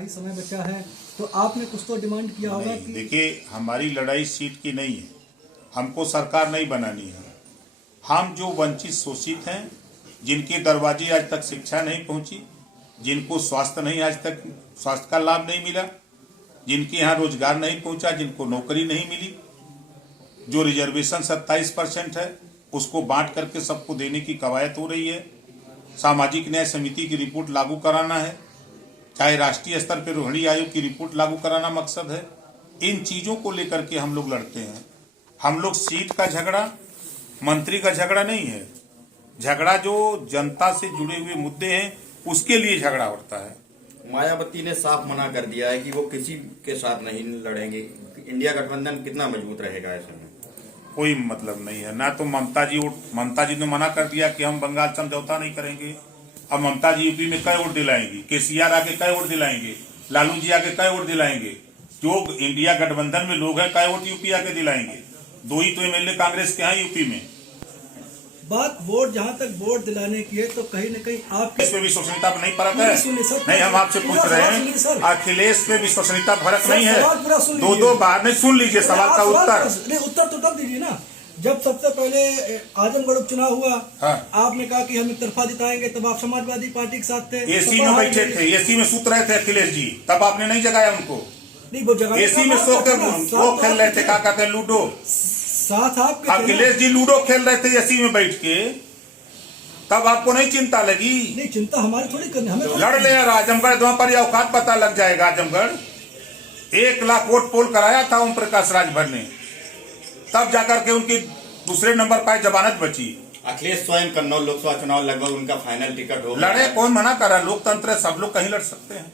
ही समय बचा है, तो आपने कुछ तो डिमांड किया होगा कि देखिए, हमारी लड़ाई सीट की नहीं है, हमको सरकार नहीं बनानी है। हम जो वंचित शोषित हैं, जिनके दरवाजे आज तक शिक्षा नहीं पहुंची, जिनको स्वास्थ्य नहीं आज तक स्वास्थ्य का लाभ नहीं मिला, जिनके यहाँ रोजगार नहीं पहुंचा, जिनको नौकरी नहीं मिली, जो रिजर्वेशन 27% है उसको बांट करके सबको देने की कवायद हो रही है। सामाजिक न्याय समिति की रिपोर्ट लागू कराना है, चाहे राष्ट्रीय स्तर पर रोहिणी आयोग की रिपोर्ट लागू कराना मकसद है। इन चीजों को लेकर के हम लोग लड़ते हैं। हम लोग सीट का झगड़ा, मंत्री का झगड़ा नहीं है। झगड़ा जो जनता से जुड़े हुए मुद्दे हैं उसके लिए झगड़ा होता है। मायावती ने साफ मना कर दिया है कि वो किसी के साथ नहीं लड़ेंगे। इंडिया गठबंधन कितना मजबूत रहेगा ऐसे में? कोई मतलब नहीं है ना। तो ममता जी ने मना कर दिया कि हम बंगाल समझौता नहीं करेंगे। अब ममता जी यूपी में कई वोट दिलाएंगी, केसीआर आके कई वोट दिलाएंगे, लालू जी आके कई वोट दिलाएंगे, जो इंडिया गठबंधन में लोग हैं कई वोट यूपी आके दिलाएंगे। 2 ही तो एमएलए कांग्रेस के हैं यूपी में। बात वोट, जहाँ तक वोट दिलाने की है तो कहीं न कहीं आप इसमें विश्वसनीयता नहीं फर्क है। नहीं, हम आपसे पूछ रहे हैं, अखिलेश में विश्वसनीयता फर्क नहीं है। 2 बार नहीं, सुन लीजिए सवाल का उत्तर तो तब दीजिए ना जब सबसे पहले आजमगढ़ उपचुनाव हुआ। हाँ। आपने कहा कि हम एक तरफा जिताएंगे, तब आप समाजवादी पार्टी के साथ थे, एसी में बैठे थे, एसी में सूत रहे थे अखिलेश जी, तब आपने नहीं जगाया उनको। नहीं, वो जगह एसी में सो के वो खेल रहे थे, क्या कहते हैं, लूडो। साथ आपके अखिलेश जी लूडो खेल रहे थे एसी में बैठ के, तब आपको नहीं चिंता लगी? नहीं, चिंता हमारी थोड़ी करनी, हमें लड़ ले यार। आजमगढ़ वहां पर औकात पता लग जाएगा। आजमगढ़ 1 लाख वोट पोल कराया था ओम प्रकाश राजभर ने, तब जाकर के उनकी दूसरे नंबर पर जमानत बची। अखिलेश स्वयं कन्नौज लोकसभा चुनाव लगभग उनका फाइनल टिकट हो लड़े, कौन मना कर रहा है? लोकतंत्र है, सब लोग कहीं लड़ सकते हैं।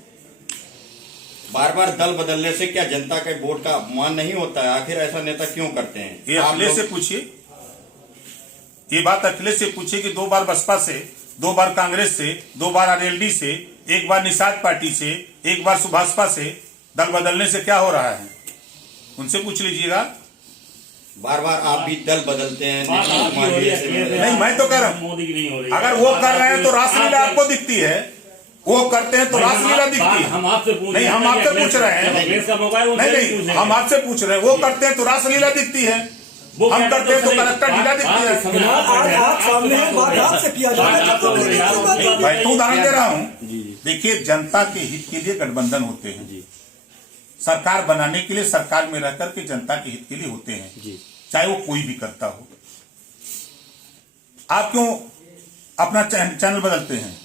बार बार दल बदलने से क्या जनता के वोट का अपमान नहीं होता है? आखिर ऐसा नेता क्यों करते हैं? ये अखिलेश से पूछिए, ये बात अखिलेश से पूछिए कि 2 बार बसपा से, 2 बार कांग्रेस से, 2 बार आरएलडी से, 1 बार निषाद पार्टी से, 1 बार सुभाषपा से दल बदलने से क्या हो रहा है, उनसे पूछ लीजिएगा। बार बार आप भी दल बदलते हैं। नहीं, मैं तो कह रहा हूँ, अगर वो कर रहे हैं तो रासलीला आपको दिखती है, वो करते हैं तो रासलीला दिखती है। हम आपसे नहीं, हम आपसे पूछ रहे हैं। नहीं, हम आपसे पूछ रहे हैं, वो करते हैं तो रासलीला दिखती है, हम करते हैं तो कलेक्टर ढीला दिखती है। मैं तो उदाहरण दे रहा हूँ। देखिए, जनता के हित के लिए गठबंधन होते हैं, सरकार बनाने के लिए सरकार में रहकर के जनता के हित के लिए होते हैं, चाहे वो कोई भी करता हो। आप क्यों अपना चैनल बदलते हैं?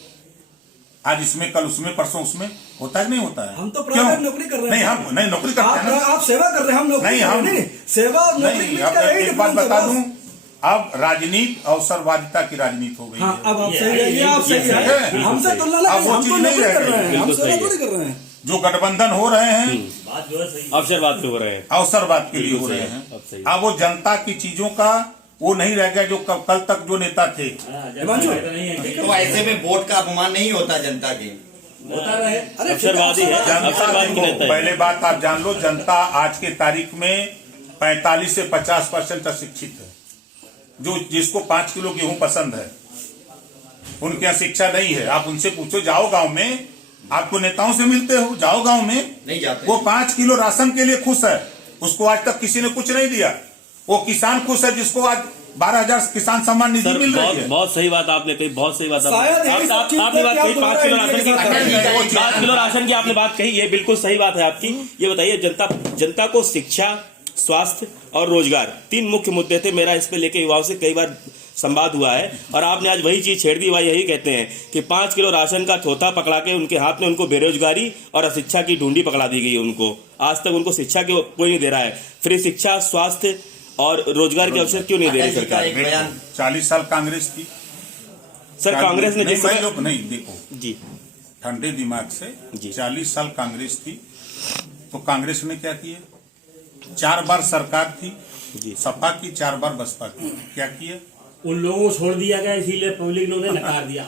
आज इसमें, कल उसमें, परसों उसमें, होता है कि नहीं होता है? हम तो प्राइवेट नौकरी कर रहे हैं। नहीं, हम नहीं नौकरी करते हैं ना। आप सेवा कर रहे हैं, हम नौकरी नहीं, हम नहीं, सेवा और नौकरी नहीं। अब एक बात बता दूं, अब राजनीति अवसरवादिता की राजनीति हो गई है। अब आप सही है, आप सही है, हमसे तुलना नहीं, हम तो नौकरी कर रहे हैं, हम सेवा थोड़ी कर रहे हैं। जो गठबंधन हो रहे हैं अवसरवाद पे हो रहे हैं, अवसरवाद के लिए हो रहे हैं। अब वो जनता की चीजों का वो नहीं रह गया जो कल तक जो नेता थे। तो ऐसे में वोट का अपमान नहीं होता जनता की? अवसरवादी है, अवसरवादी की नेता है। पहले बात आप जान लो, जनता आज के तारीख में 45 से 50% अशिक्षित है। जो जिसको 5 किलो गेहूं पसंद है, उनके यहाँ शिक्षा नहीं है। आप उनसे पूछो, जाओ गांव में, आपको नेताओं से मिलते हो, जाओ गांव में, नहीं जाते। वो 5 किलो राशन के लिए खुश है, उसको आज तक किसी ने कुछ नहीं दिया। वो किसान खुश है जिसको आज 12,000 किसान सम्मान निधि मिल रही है। बहुत सही बात आपने कही, बहुत सही बात आपने बात कही। 5 किलो राशन की आपने बात कही, ये बिल्कुल सही बात है आपकी। ये बताइए, जनता को शिक्षा, स्वास्थ्य और रोजगार 3 मुख्य मुद्दे थे। मेरा इस पे लेके युवाओं से कई बार संवाद हुआ है और आपने आज वही चीज छेड़ दी। वह यही कहते हैं कि 5 किलो राशन का थोथा पकड़ा के उनके हाथ में उनको बेरोजगारी और अशिक्षा की ढूंढी पकड़ा दी गई है। उनको आज तक उनको शिक्षा की कोई नहीं दे रहा है। फ्री शिक्षा, स्वास्थ्य और रोजगार के अवसर क्यों नहीं दे रही सरकार? 40 साल कांग्रेस थी सर, कांग्रेस ने जिस नहीं, देखो जी, ठंडे दिमाग से 40 साल कांग्रेस थी, तो कांग्रेस ने क्या किया? 4 बार सरकार थी, सपा की, 4 बार बसपा की, क्या किया? उन लोगों को छोड़ दिया गया, इसीलिए पब्लिक ने उन्हें नकार दिया।